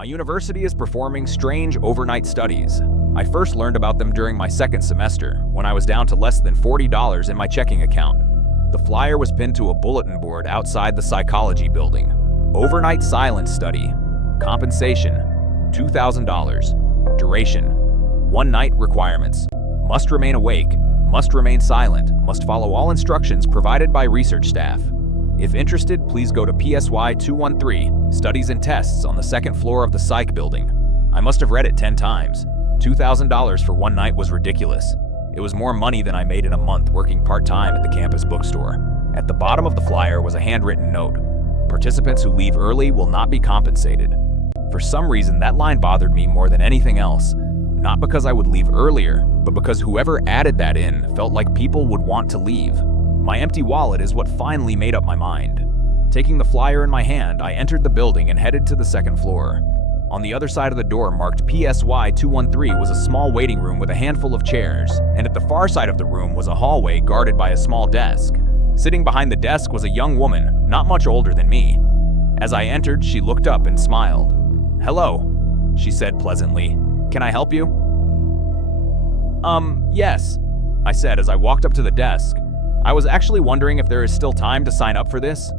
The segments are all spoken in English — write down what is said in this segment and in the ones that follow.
My university is performing strange overnight studies. I first learned about them during my second semester, when I was down to less than $40 in my checking account. The flyer was pinned to a bulletin board outside the psychology building. Overnight silence study. Compensation, $2,000. Duration, 1 night. Requirements: must remain awake, must remain silent, must follow all instructions provided by research staff. If interested, please go to PSY 213, Studies and Tests on the second floor of the psych building. I must have read it 10 times. $2,000 for 1 night was ridiculous. It was more money than I made in a month working part-time at the campus bookstore. At the bottom of the flyer was a handwritten note. Participants who leave early will not be compensated. For some reason, that line bothered me more than anything else. Not because I would leave earlier, but because whoever added that in felt like people would want to leave. My empty wallet is what finally made up my mind. Taking the flyer in my hand, I entered the building and headed to the second floor. On the other side of the door marked PSY 213 was a small waiting room with a handful of chairs, and at the far side of the room was a hallway guarded by a small desk. Sitting behind the desk was a young woman, not much older than me. As I entered, she looked up and smiled. "Hello," she said pleasantly. "Can I help you?" Yes," I said as I walked up to the desk. I was actually wondering if there is still time to sign up for this.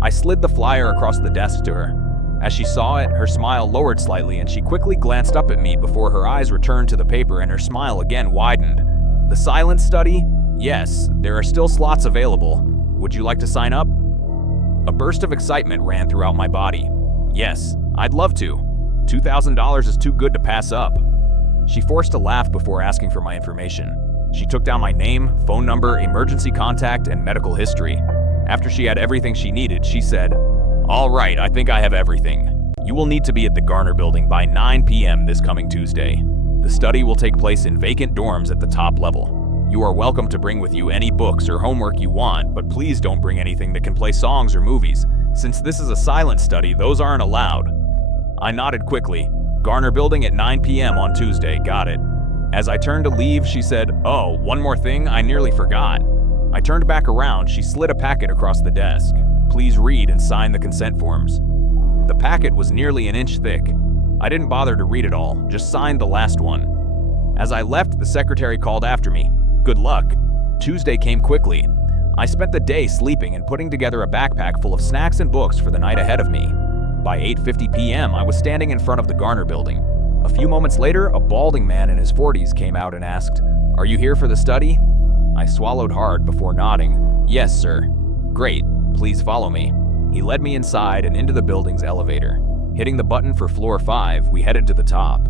I slid the flyer across the desk to her. As she saw it, her smile lowered slightly and she quickly glanced up at me before her eyes returned to the paper and her smile again widened. "The silence study? Yes, there are still slots available. Would you like to sign up?" A burst of excitement ran throughout my body. Yes, I'd love to. $2,000 is too good to pass up. She forced a laugh before asking for my information. She took down my name, phone number, emergency contact, and medical history. After she had everything she needed, she said, "All right, I think I have everything. You will need to be at the Garner Building by 9 p.m. this coming Tuesday. The study will take place in vacant dorms at the top level. You are welcome to bring with you any books or homework you want, but please don't bring anything that can play songs or movies. Since this is a silent study, those aren't allowed." I nodded quickly. "Garner Building at 9 p.m. on Tuesday, got it." As I turned to leave, she said, "Oh, one more thing, I nearly forgot." I turned back around, she slid a packet across the desk. "Please read and sign the consent forms." The packet was nearly an inch thick. I didn't bother to read it all, just signed the last one. As I left, the secretary called after me. Good luck. Tuesday came quickly. I spent the day sleeping and putting together a backpack full of snacks and books for the night ahead of me. By 8:50 p.m., I was standing in front of the Garner Building. A few moments later, a balding man in his 40s came out and asked, "Are you here for the study?" I swallowed hard before nodding. "Yes, sir." "Great, please follow me." He led me inside and into the building's elevator. Hitting the button for floor 5, we headed to the top.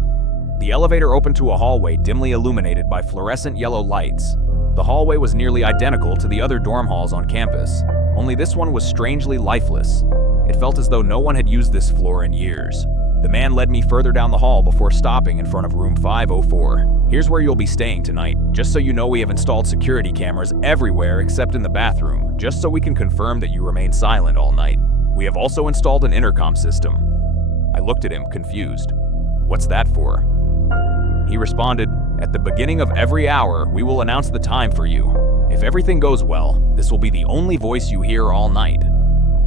The elevator opened to a hallway dimly illuminated by fluorescent yellow lights. The hallway was nearly identical to the other dorm halls on campus, only this one was strangely lifeless. It felt as though no one had used this floor in years. The man led me further down the hall before stopping in front of room 504. "Here's where you'll be staying tonight. Just so you know, we have installed security cameras everywhere except in the bathroom, just so we can confirm that you remain silent all night. We have also installed an intercom system." I looked at him, confused. "What's that for?" He responded, "At the beginning of every hour, we will announce the time for you. If everything goes well, this will be the only voice you hear all night."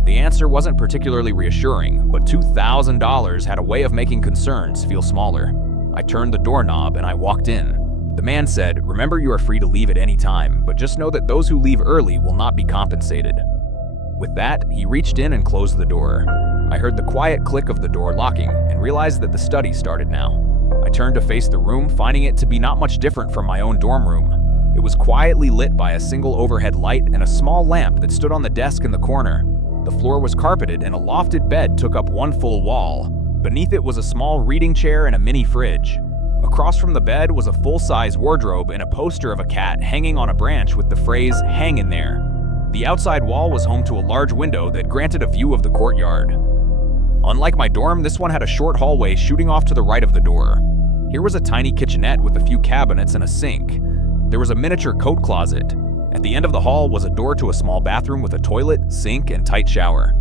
The answer wasn't particularly reassuring, but $2,000 had a way of making concerns feel smaller. I turned the doorknob and I walked in. The man said, "Remember, you are free to leave at any time, but just know that those who leave early will not be compensated." With that, he reached in and closed the door. I heard the quiet click of the door locking and realized that the study started now. I turned to face the room, finding it to be not much different from my own dorm room. It was quietly lit by a single overhead light and a small lamp that stood on the desk in the corner. The floor was carpeted and a lofted bed took up one full wall. Beneath it was a small reading chair and a mini fridge. Across from the bed was a full-size wardrobe and a poster of a cat hanging on a branch with the phrase, "Hang in there." The outside wall was home to a large window that granted a view of the courtyard. Unlike my dorm, this one had a short hallway shooting off to the right of the door. Here was a tiny kitchenette with a few cabinets and a sink. There was a miniature coat closet. At the end of the hall was a door to a small bathroom with a toilet, sink, and tight shower.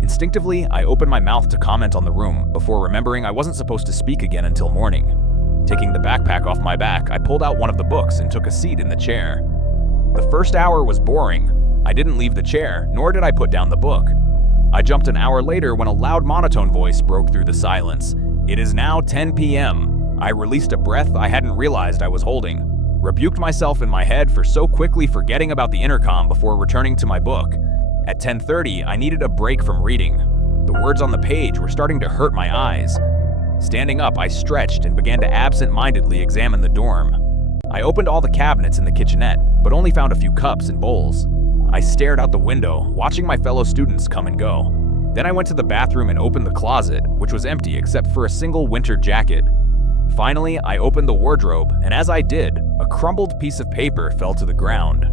Instinctively, I opened my mouth to comment on the room before remembering I wasn't supposed to speak again until morning. Taking the backpack off my back, I pulled out one of the books and took a seat in the chair. The first hour was boring. I didn't leave the chair, nor did I put down the book. I jumped an hour later when a loud monotone voice broke through the silence. "It is now 10 p.m. I released a breath I hadn't realized I was holding, rebuked myself in my head for so quickly forgetting about the intercom before returning to my book. At 10:30, I needed a break from reading. The words on the page were starting to hurt my eyes. Standing up, I stretched and began to absent-mindedly examine the dorm. I opened all the cabinets in the kitchenette, but only found a few cups and bowls. I stared out the window, watching my fellow students come and go. Then I went to the bathroom and opened the closet, which was empty except for a single winter jacket. Finally, I opened the wardrobe, and as I did, a crumbled piece of paper fell to the ground.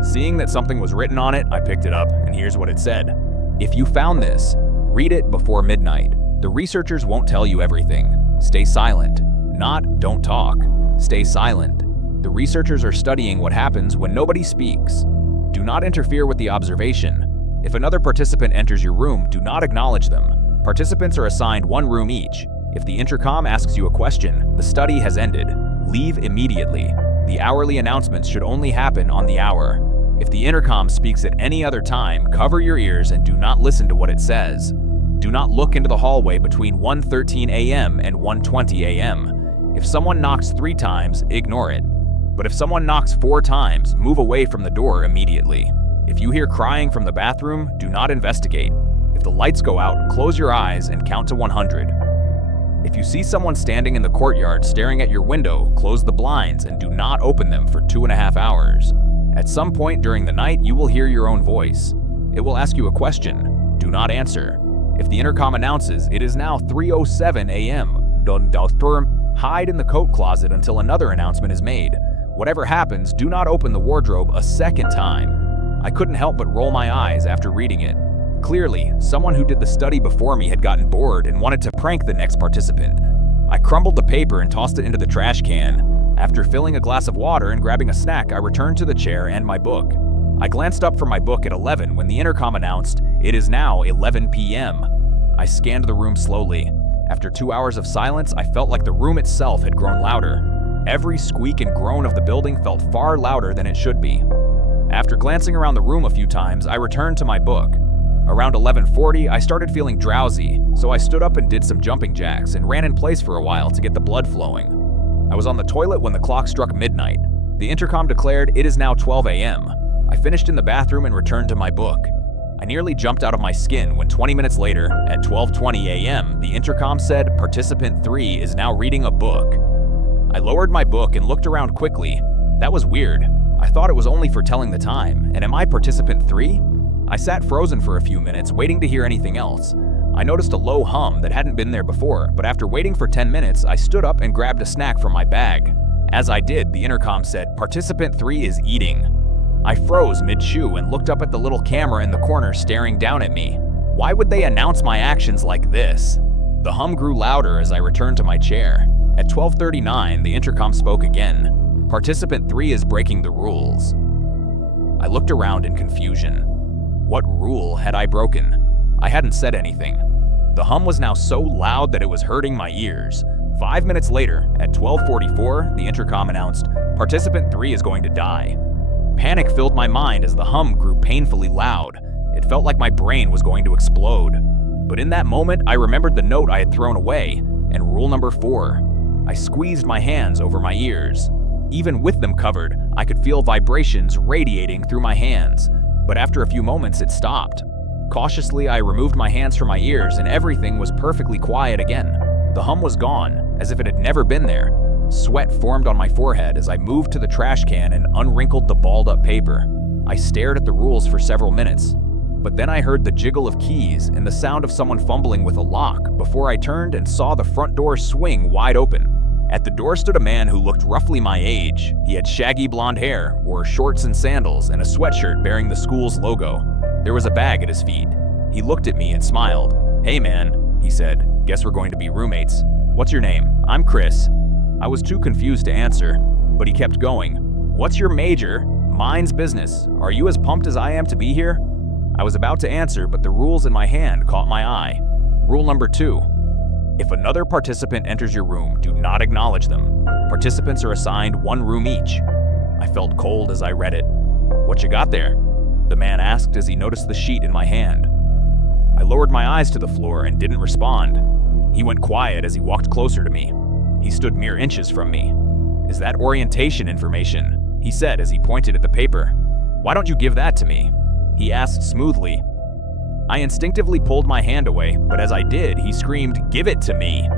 Seeing that something was written on it, I picked it up, and here's what it said. "If you found this, read it before midnight. The researchers won't tell you everything. Stay silent. Not, don't talk. Stay silent. The researchers are studying what happens when nobody speaks. Do not interfere with the observation. If another participant enters your room, do not acknowledge them. Participants are assigned one room each. If the intercom asks you a question, the study has ended. Leave immediately. The hourly announcements should only happen on the hour. If the intercom speaks at any other time, cover your ears and do not listen to what it says. Do not look into the hallway between 1:13 a.m. and 1:20 a.m. If someone knocks 3 times, ignore it. But if someone knocks 4 times, move away from the door immediately. If you hear crying from the bathroom, do not investigate. If the lights go out, close your eyes and count to 100. If you see someone standing in the courtyard staring at your window, close the blinds and do not open them for 2.5 hours. At some point during the night, you will hear your own voice. It will ask you a question. Do not answer. If the intercom announces it is now 3:07 a.m., don't hide in the coat closet until another announcement is made. Whatever happens, do not open the wardrobe a second time. I couldn't help but roll my eyes after reading it. Clearly, someone who did the study before me had gotten bored and wanted to prank the next participant. I crumbled the paper and tossed it into the trash can. After filling a glass of water and grabbing a snack, I returned to the chair and my book. I glanced up from my book at 11 when the intercom announced, "It is now 11 p.m. I scanned the room slowly. After 2 hours of silence, I felt like the room itself had grown louder. Every squeak and groan of the building felt far louder than it should be. After glancing around the room a few times, I returned to my book. Around 11:40, I started feeling drowsy, so I stood up and did some jumping jacks and ran in place for a while to get the blood flowing. I was on the toilet when the clock struck midnight. The intercom declared it is now 12 a.m. I finished in the bathroom and returned to my book. I nearly jumped out of my skin when 20 minutes later, at 12:20 a.m., the intercom said Participant 3 is now reading a book. I lowered my book and looked around quickly. That was weird. I thought it was only for telling the time, and am I Participant 3? I sat frozen for a few minutes, waiting to hear anything else. I noticed a low hum that hadn't been there before, but after waiting for 10 minutes, I stood up and grabbed a snack from my bag. As I did, the intercom said, Participant 3 is eating. I froze mid-chew and looked up at the little camera in the corner staring down at me. Why would they announce my actions like this? The hum grew louder as I returned to my chair. At 12:39, the intercom spoke again. Participant 3 is breaking the rules. I looked around in confusion. What rule had I broken? I hadn't said anything. The hum was now so loud that it was hurting my ears. 5 minutes later, at 12:44, the intercom announced, Participant 3 is going to die. Panic filled my mind as the hum grew painfully loud. It felt like my brain was going to explode. But in that moment, I remembered the note I had thrown away, and rule number 4. I squeezed my hands over my ears. Even with them covered, I could feel vibrations radiating through my hands, but after a few moments it stopped. Cautiously, I removed my hands from my ears and everything was perfectly quiet again. The hum was gone, as if it had never been there. Sweat formed on my forehead as I moved to the trash can and unwrinkled the balled-up paper. I stared at the rules for several minutes, but then I heard the jiggle of keys and the sound of someone fumbling with a lock before I turned and saw the front door swing wide open. At the door stood a man who looked roughly my age. He had shaggy blonde hair, wore shorts and sandals, and a sweatshirt bearing the school's logo. There was a bag at his feet. He looked at me and smiled. "Hey man," he said, "guess we're going to be roommates. What's your name?" "I'm Chris." I was too confused to answer, but he kept going. "What's your major?" "Mine's business. Are you as pumped as I am to be here?" I was about to answer, but the rules in my hand caught my eye. Rule number 2. If another participant enters your room, do not acknowledge them. Participants are assigned one room each. I felt cold as I read it. "What you got there?" the man asked as he noticed the sheet in my hand. I lowered my eyes to the floor and didn't respond. He went quiet as he walked closer to me. He stood mere inches from me. "Is that orientation information?" he said as he pointed at the paper. "Why don't you give that to me?" he asked smoothly. I instinctively pulled my hand away, but as I did, he screamed, "Give it to me!"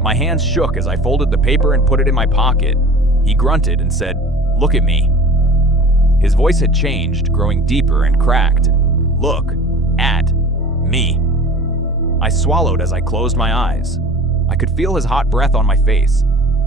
My hands shook as I folded the paper and put it in my pocket. He grunted and said, "Look at me." His voice had changed, growing deeper and cracked. "Look at me." I swallowed as I closed my eyes. I could feel his hot breath on my face.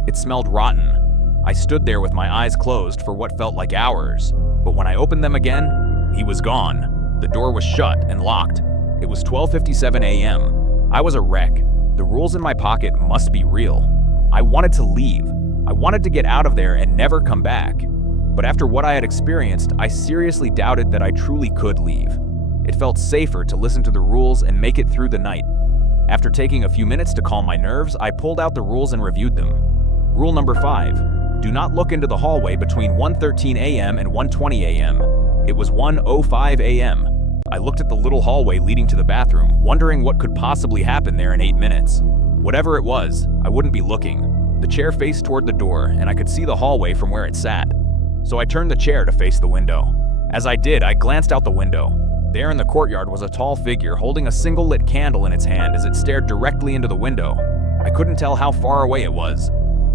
It smelled rotten. I stood there with my eyes closed for what felt like hours, but when I opened them again, he was gone. The door was shut and locked. It was 12:57 a.m. I was a wreck. The rules in my pocket must be real. I wanted to leave. I wanted to get out of there and never come back. But after what I had experienced, I seriously doubted that I truly could leave. It felt safer to listen to the rules and make it through the night. After taking a few minutes to calm my nerves, I pulled out the rules and reviewed them. Rule number 5. Do not look into the hallway between 1:13 a.m. and 1:20 a.m. It was 1:05 a.m. I looked at the little hallway leading to the bathroom, wondering what could possibly happen there in 8 minutes. Whatever it was, I wouldn't be looking. The chair faced toward the door, and I could see the hallway from where it sat. So I turned the chair to face the window. As I did, I glanced out the window. There in the courtyard was a tall figure holding a single lit candle in its hand as it stared directly into the window. I couldn't tell how far away it was.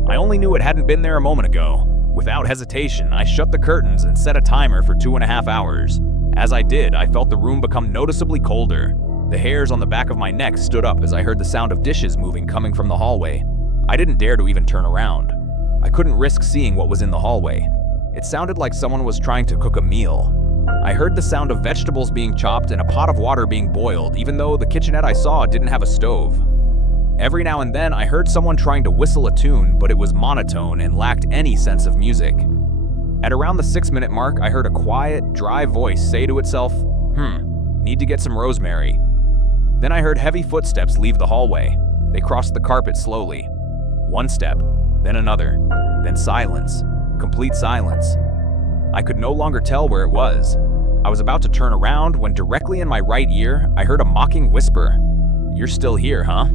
I only knew it hadn't been there a moment ago. Without hesitation, I shut the curtains and set a timer for 2.5 hours. As I did, I felt the room become noticeably colder. The hairs on the back of my neck stood up as I heard the sound of dishes moving coming from the hallway. I didn't dare to even turn around. I couldn't risk seeing what was in the hallway. It sounded like someone was trying to cook a meal. I heard the sound of vegetables being chopped and a pot of water being boiled, even though the kitchenette I saw didn't have a stove. Every now and then, I heard someone trying to whistle a tune, but it was monotone and lacked any sense of music. At around the 6-minute mark, I heard a quiet, dry voice say to itself, need to get some rosemary. Then I heard heavy footsteps leave the hallway. They crossed the carpet slowly. One step, then another, then silence, complete silence. I could no longer tell where it was. I was about to turn around when directly in my right ear, I heard a mocking whisper. "You're still here, huh?"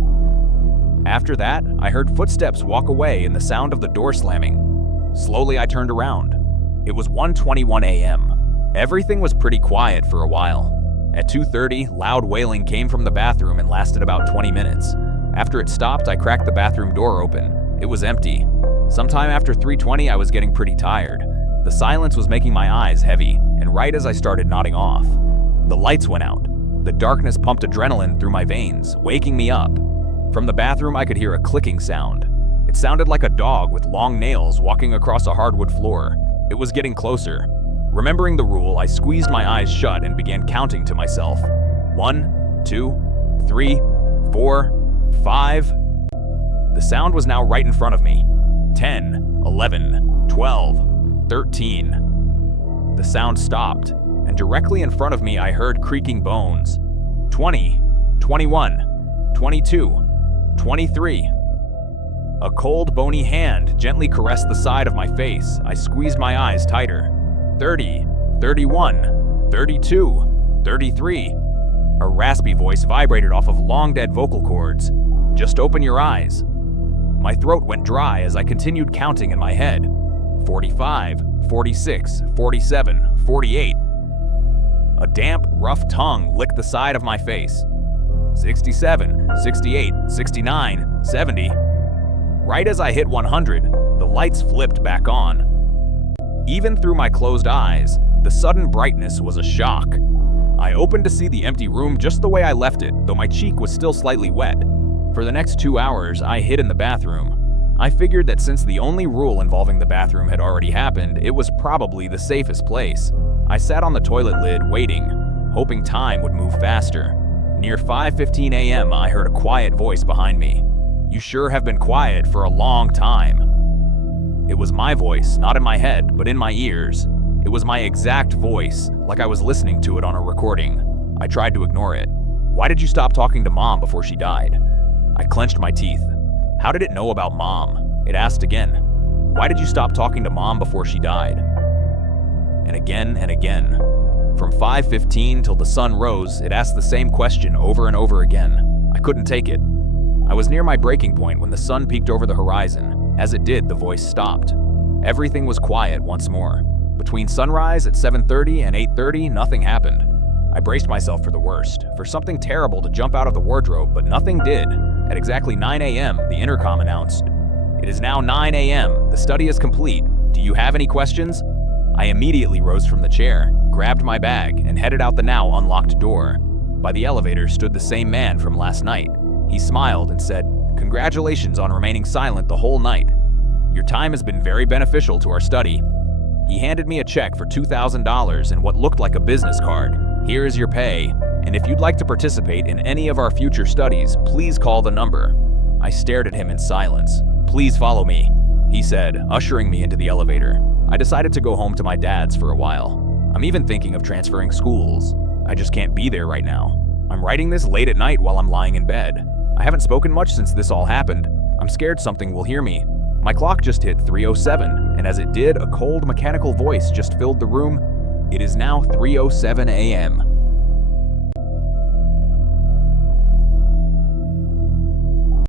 After that, I heard footsteps walk away and the sound of the door slamming. Slowly, I turned around. It was 1:21 a.m. Everything was pretty quiet for a while. At 2:30, loud wailing came from the bathroom and lasted about 20 minutes. After it stopped, I cracked the bathroom door open. It was empty. Sometime after 3:20, I was getting pretty tired. The silence was making my eyes heavy, and right as I started nodding off, the lights went out. The darkness pumped adrenaline through my veins, waking me up. From the bathroom, I could hear a clicking sound. It sounded like a dog with long nails walking across a hardwood floor. It was getting closer. Remembering the rule, I squeezed my eyes shut and began counting to myself. 1, 2, 3, 4, 5. The sound was now right in front of me. 10, 11, 12, 13. The sound stopped, and directly in front of me I heard creaking bones. 20, 21, 22, 23. A cold, bony hand gently caressed the side of my face. I squeezed my eyes tighter. 30, 31, 32, 33. A raspy voice vibrated off of long-dead vocal cords. "Just open your eyes." My throat went dry as I continued counting in my head. 45, 46, 47, 48. A damp, rough tongue licked the side of my face. 67, 68, 69, 70. Right as I hit 100, the lights flipped back on. Even through my closed eyes, the sudden brightness was a shock. I opened to see the empty room just the way I left it, though my cheek was still slightly wet. For the next 2 hours, I hid in the bathroom. I figured that since the only rule involving the bathroom had already happened, it was probably the safest place. I sat on the toilet lid waiting, hoping time would move faster. Near 5:15 a.m., I heard a quiet voice behind me. "You sure have been quiet for a long time." It was my voice, not in my head, but in my ears. It was my exact voice, like I was listening to it on a recording. I tried to ignore it. "Why did you stop talking to Mom before she died?" I clenched my teeth. How did it know about Mom? It asked again. "Why did you stop talking to Mom before she died?" And again and again. From 5:15 till the sun rose, it asked the same question over and over again. I couldn't take it. I was near my breaking point when the sun peeked over the horizon. As it did, the voice stopped. Everything was quiet once more. Between sunrise at 7:30 and 8:30, nothing happened. I braced myself for the worst, for something terrible to jump out of the wardrobe, but nothing did. At exactly 9 a.m., the intercom announced, "It is now 9 a.m. The study is complete. Do you have any questions?" I immediately rose from the chair, grabbed my bag, and headed out the now unlocked door. By the elevator stood the same man from last night. He smiled and said, "Congratulations on remaining silent the whole night. Your time has been very beneficial to our study." He handed me a check for $2,000 and what looked like a business card. "Here is your pay, and if you'd like to participate in any of our future studies, please call the number." I stared at him in silence. "Please follow me," he said, ushering me into the elevator. I decided to go home to my dad's for a while. I'm even thinking of transferring schools. I just can't be there right now. I'm writing this late at night while I'm lying in bed. I haven't spoken much since this all happened. I'm scared something will hear me. My clock just hit 3:07, and as it did, a cold mechanical voice just filled the room. "It is now 3:07 a.m.